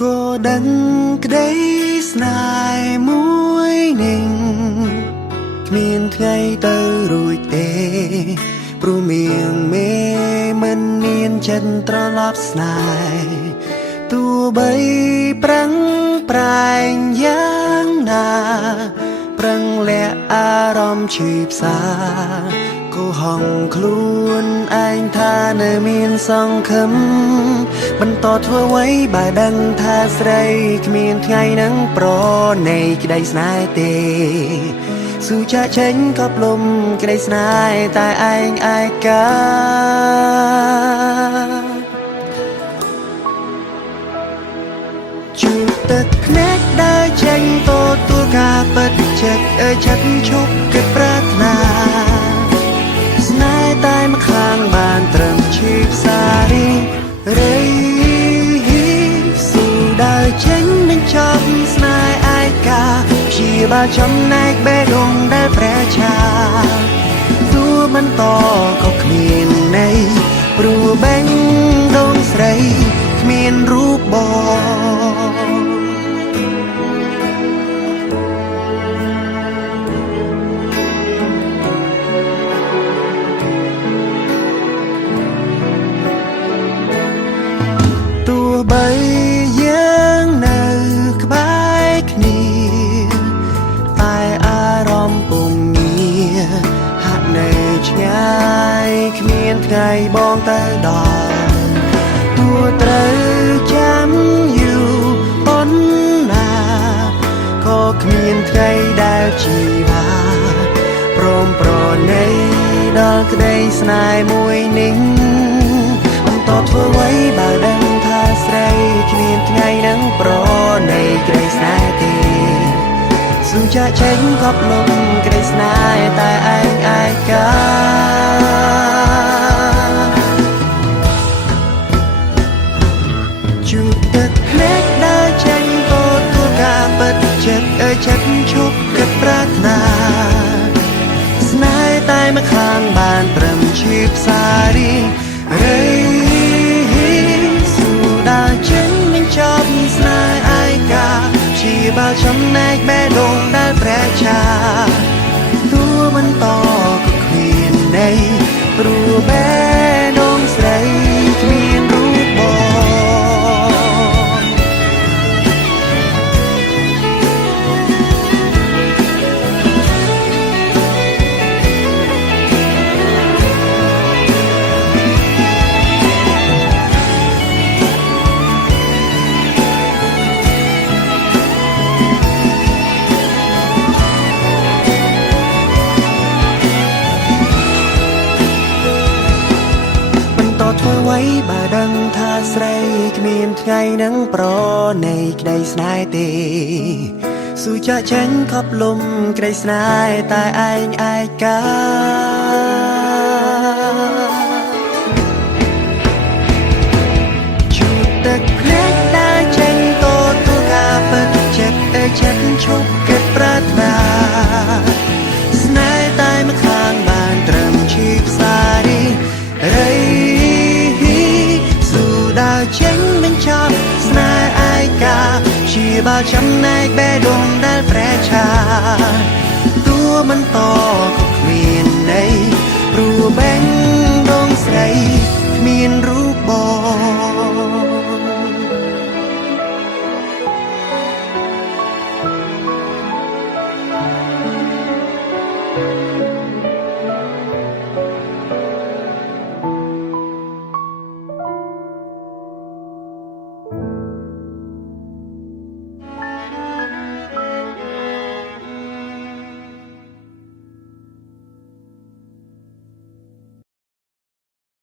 ក៏ដឹងក្តីស្នេហ៍មួយនឹងគ្មានថ្ងៃទៅរួចទេព្រោះមៀងមេមិនមានចិត្តត្រឡប់ស្នេហ៍ទោះបីប្រឹងប្រែងយ៉ាងណាប្រឹងលាក់អារម្មណ៍ឈឺផ្សាក៏ហងខ្លួនឯងថានៅមានសង្ឃឹមបន្តធ្វើអ្វីបើដឹងថាស្រីគ្មានថ្ងៃនឹងប្រណីក្តីស្នេហ៍ទេស៊ូចាក់ចេញក៏ផ្លុំក្តីស្នេហ៍តែឯងឯកាជួបទឹកភ្នែកដើរចេញទទួលការពិតចិត្តចិត្តឈប់គិតប្រាថ្នាស្នេហ៍តែម្ខាងបានត្រឹមឈឺផ្សារីរីស៊ូដើរចេញមិនចប់ស្នេហ៍ឯកាព្យាបាលចំណែកបេះដូងដែលប្រែឆាទោះបន្តក៏គ្មានន័យព្រោះបេះដូងស្រីគ្មានរូបបងទោះបីយើងនៅក្បែរគ្នាតែអារម្មណ៍ពុំងារហាក់នៅឆ្ងាយគ្មានថ្ងៃបងទៅដល់ទោះត្រូវចាំយូរប៉ុណ្ណាក៏គ្មានថ្ងៃដែលជីវ៉ាព្រមប្រណីដល់ក្តីស្នេហ៍មួយនេះបន្តធ្វើអ្វីបើដឹងថាស្រីគ្មានថ្ងៃនឹងប្រណីក្តីស្នេហ៍ទេស៊ូចាក់ចេញក៏ផ្លុំក្តីស្នេហ៍តែឯងឯកាជួបទឹកភ្នែកដើរចេញទទួលការពិតចិត្តចិត្តឈប់គិតប្រាថ្នាស្នេហ៍តែម្ខាងបានត្រឹមឈឺផ្សារីរីស៊ូដើរចេញមិនចប់ស្នេហ៍ឯកាព្យាបាលចំណែកបេះដូងដែលប្រែឆាទោះបន្តក៏គ្មានន័យព្រោះបេះដូងស្រីគ្មានរូបបងធ្វើអ្វីបើដឹងថាស្រីគ្មានថ្ងៃនឹងប្រណីក្តីស្នេហ៍ទេស៊ូចាក់ចេញខប់លំក្តីស្នេហ៍តែឯងឯកាជួបទឹកភ្នែកដើរចេញទទួលការពិតចិត្តចិត្តឈប់គិតប្រាថ្នាស្នេហ៍តែម្ខាងបានត្រឹមឈឺផ្សារីរីដើរចេញមិនចប់ស្នេហ៍ឯកាព្យាបាលចំណែកបេះដូងដែលប្រែឆាទោះបន្តក៏គ្មានន័យព្រោះបេះដូងស្រីគ្មានរូប